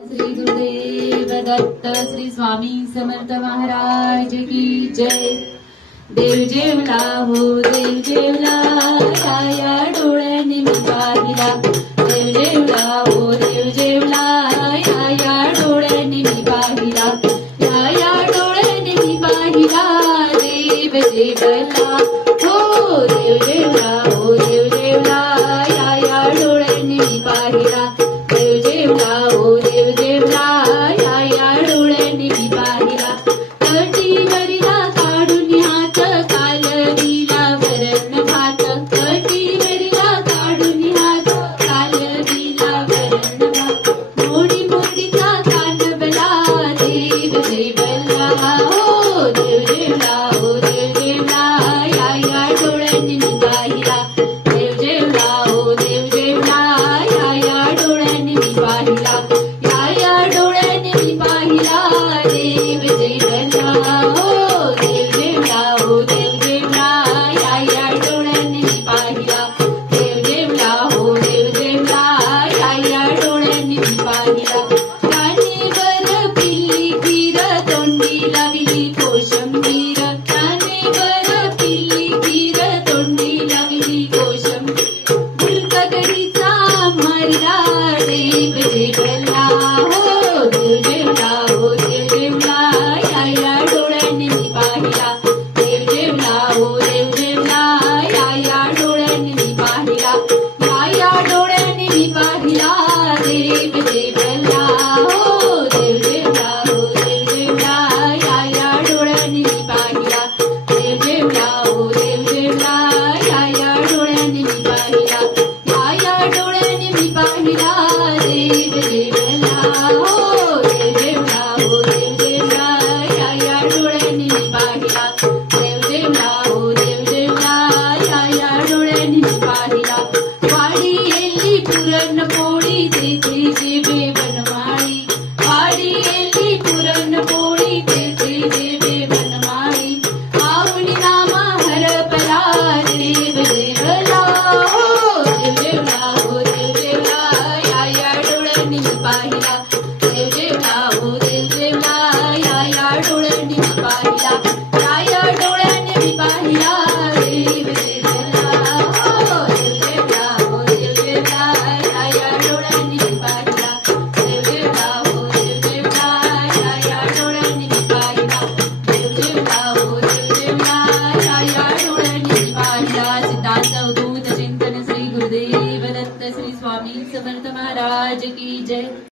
श्री गुरुदेव दत्त श्री स्वामी समर्थ महाराज की जय। देव जेवला हो देव जेवला, या डोळ्याने मी पाहिला। देव जेवला हो देव जेवला, या डोळ्याने मी पाहिला। या डोळ्याने मी पाहिला देव जेवला हो देव जेवला हो देव जेवला, या डोळ्याने मी पाहिला। देव जेवला हो देव जेवला, या डोळ्याने मी पाहिला। कटीवरीला काढून हात कालवीला वरण भात, कटीवरीला काढून हात कालवीला वरण भात। मोडी मोडीचा कानबला देव जेवला हो देव जेवला हो देव जेवला, या डोळ्याने मी पाहिला। देव जेवला हो देव जेवला, या डोळ्याने मी पाहिला। या डोळ्याने मी पाहिला देव जेवला हो देव जेवला हो देव जेवला, या डोळ्याने मी पाहिला। देव जेवला हो देव जेवला, या डोळ्याने मी पाहिला। कानेवर पिल्ली खीर तोंडी लावली कोशिंबीर, कानेवर पिल्ली खीर तोंडी लावली कोशिंबीर। गुरकगडीचा मारला देव जेवला हो देव जेवला हो देव जेवला, या डोळ्याने मी पाहिला। देव जेवला हो देव जेवला, या डोळ्याने मी पाहिला। या डोळ्याने मी पाहिला देव जेवला हो देव जेवला हो देव जेवला, या डोळ्याने मी पाहिला। देव जेवला हो देव जेवला, या डोळ्याने मी पाहिला। या डोळ्याने मी पाहिला देव जेवला हो देव जेवला हो देव जेवला, या डोळ्याने मी पाहिला। देव जेवला हो देव जेवला, या डोळ्याने मी पाहिला। वाडी येली पुरणपोळी तेथे जेवे वनमाळी, वाडी येली पुरणपोळी तेथे जेवे वनमाळी। आवडी नामा हरपला देव जेवला हो देव जेवला हो देव जेवला, या डोळ्याने मी पाहिला।